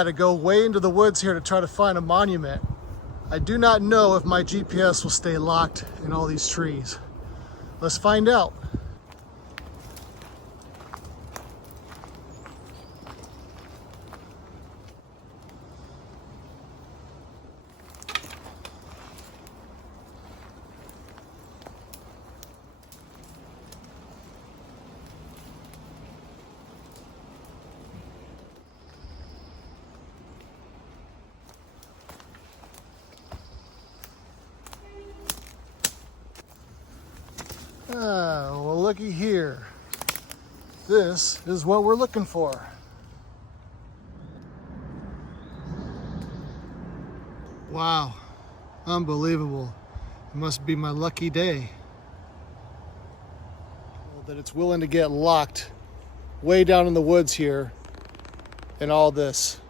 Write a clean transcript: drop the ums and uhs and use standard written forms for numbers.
I had to go way into the woods here to try to find a monument. I do not know if my GPS will stay locked in all these trees. Let's find out. Well, looky here. This is what we're looking for. Wow, unbelievable. It must be my lucky day that it's willing to get locked way down in the woods here in all this.